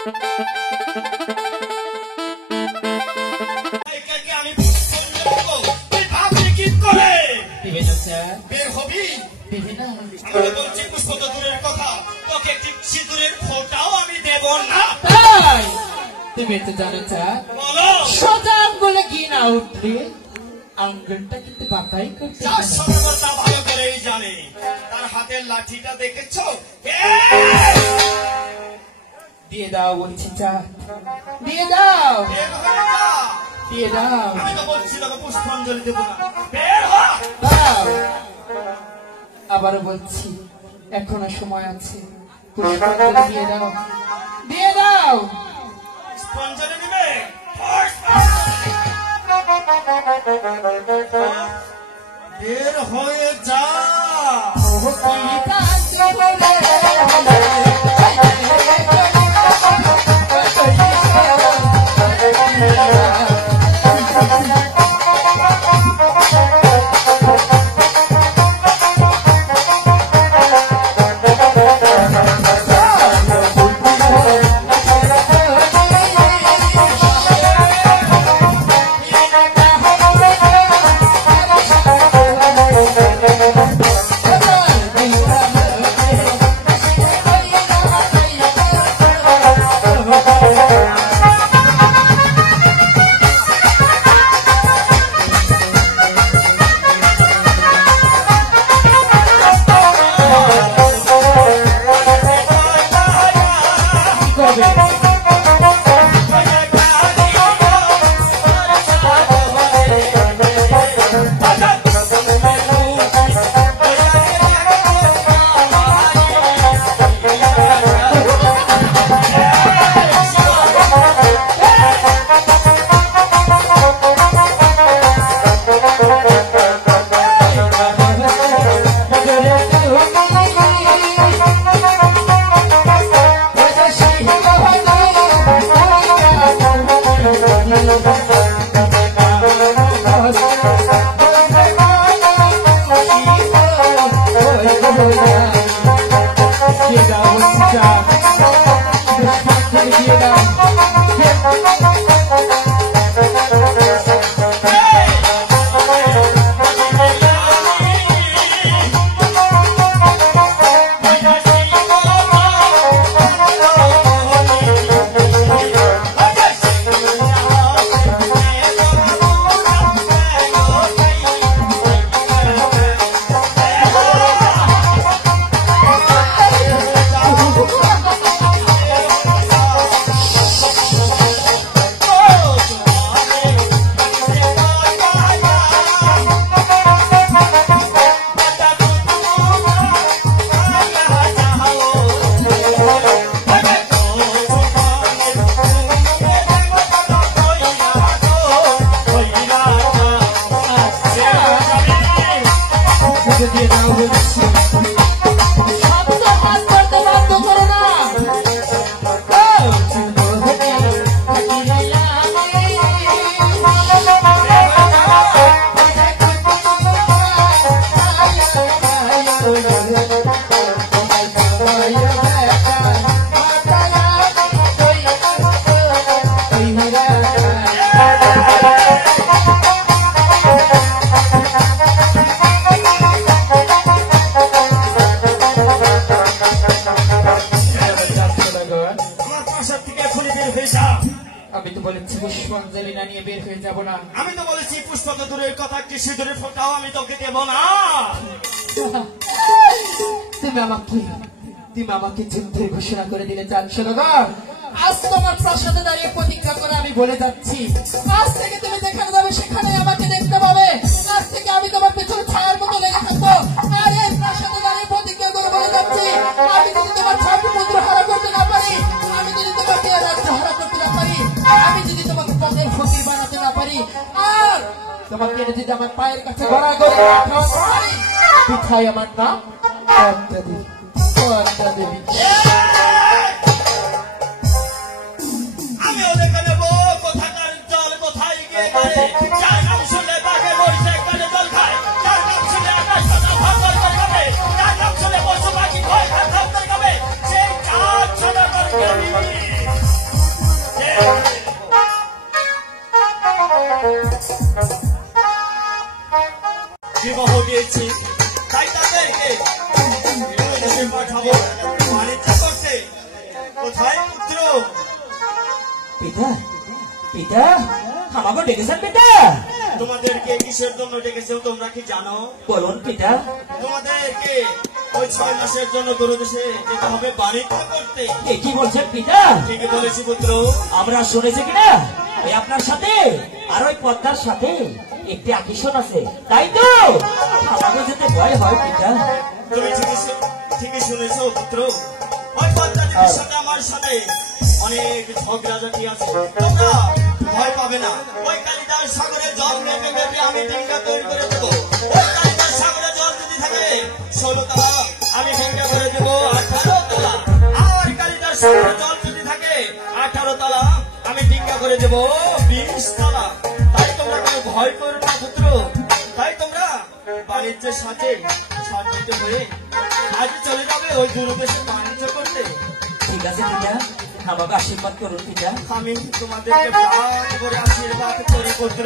তুমি তো জানো সোজা বলে কি না উঠলে আঙ্গুলটা কিন্তু বাঁকাই করতে ভালো করেই জানে। তার হাতের লাঠিটা দেখেছো? দিয়ে দাও বলছি, চা দিয়ে দাও, দিয়ে দাও। আমি তো বলছি তোকে পুষ্পাঞ্জলি দেবো না। দাও। আবারও বলছি এখনো সময় আছে, পুষ্পাঞ্জলি দিয়ে দাও, দিয়ে দাও। পুষ্পাঞ্জলি দিবে? বের হয়ে যা। আমি তো বলেছি পুষ্পাঞ্জলি না নিয়ে বের হয়ে যাব না। আমি তো বলেছি পুষ্পক দূরের কথা একটি সিঁদুরের ফোঁটাও আমি তোকে দেব না। তুমি আমাকে যুদ্ধের ঘোষণা করে দিলে চান সদাগর। আজ তোমার প্রাসাদে দাঁড়িয়ে প্রতিজ্ঞা করে আমি বলে যাচ্ছি, আজ থেকে তুমি যেখানে যাবে সেখানে আমাকে দেখতে পাবে। আজ থেকে আমি তোমার পেছনে ছায়ার মতো লেগে থাকবো। আর এই প্রাসাদে দাঁড়িয়ে প্রতিজ্ঞা করে বলে যাচ্ছি, আমি যদি তোমার ছাত্র পুত্র হারা করতে না পারি, আমি যদি তোমাকে রাজ্য হারা করতে না পারি, আমি যদি তোমাকে পথের ফকির বানাতে না পারি, আর তোমাকে যদি আমার পায়ের কাছে গড়া করে পারি, পিঠাই আমার নাম দেবী। আমি ওদেরকে নেবো কোথাকার জল কোথায় গিয়ে পারে, যার নাম শুনলে বাঘে মরিচে কানে জল খায়, যার নাম শুনলে আকাশ পাতা ভাঙর করে খাবে, যার নাম শুনলে পশু পাখি ভয় খাবে, সেই চার সদাগর কোথায় পুত্র? পিতা পিতা আমাকে ডেকেছেন পিতা? তোমাদেরকে কিসের জন্য ডেকেছে তোমরা কি জানো? বলুন পিতা। তোমাদেরকে ওই 6 মাসের জন্য দূরদেশে যেতে হবে বাণিজ্য করতে। এ কি বলছেন পিতা? ঠিকই বলেছি পুত্র। আমরা শুনেছি কিনা ওই আপনার সাথে আর ওই পদ্মার সাথে একটি আকর্ষণ আছে, তাই তো আমাকে যেতে ভয় হয় পিতা। তুমি ঠিকই শুনেছো পুত্র। ওই পদ্মার সাথে আমার সাথে অনেক ঝগড়াঝাটি আছে। তোমরা ভয় পাবে না। ওই কালিদাস সাগরে জল মেপে মেপে আমি ডিঙ্গা তৈরি করে দেবো। ওই কালিদাস সাগরে জল যদি থাকে 16 তলা, আমি ডিঙ্গা করে দেবো 18 তলা। আর কালিদাস সাগরে জল যদি থাকে 18 তলা, আমি ডিঙ্গা করে দেবো 20 তলা। তাই তোমরা কেউ ভয় করো না পুত্র। তাই তোমরা বাণিজ্যের সাথে সাজ্জিত হয়ে আজ চলে যাবে ওই দূরদেশে বাণিজ্য করতে। ঠিক আছে পিতা, আমাকে আশীর্বাদ করুন পিতা। আমি তোমাদেরকে প্রাণ করে আশীর্বাদ করি পুত্র।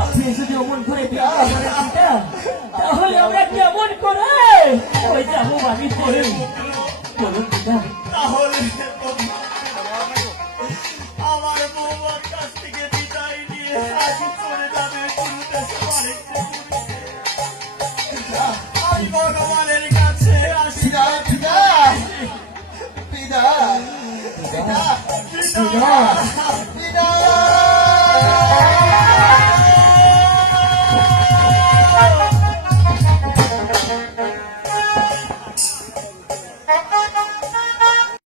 আপনি যদি অমন করে তাহলে আমরা কেমন করে ওই যাবো বাড়ি করে বলুন পিতা। তাহলে আমার বৌমার কাছ থেকে বিদায় নিয়ে আজ চলে যাবে আমি ভগবানের কাছে আসি। পিতা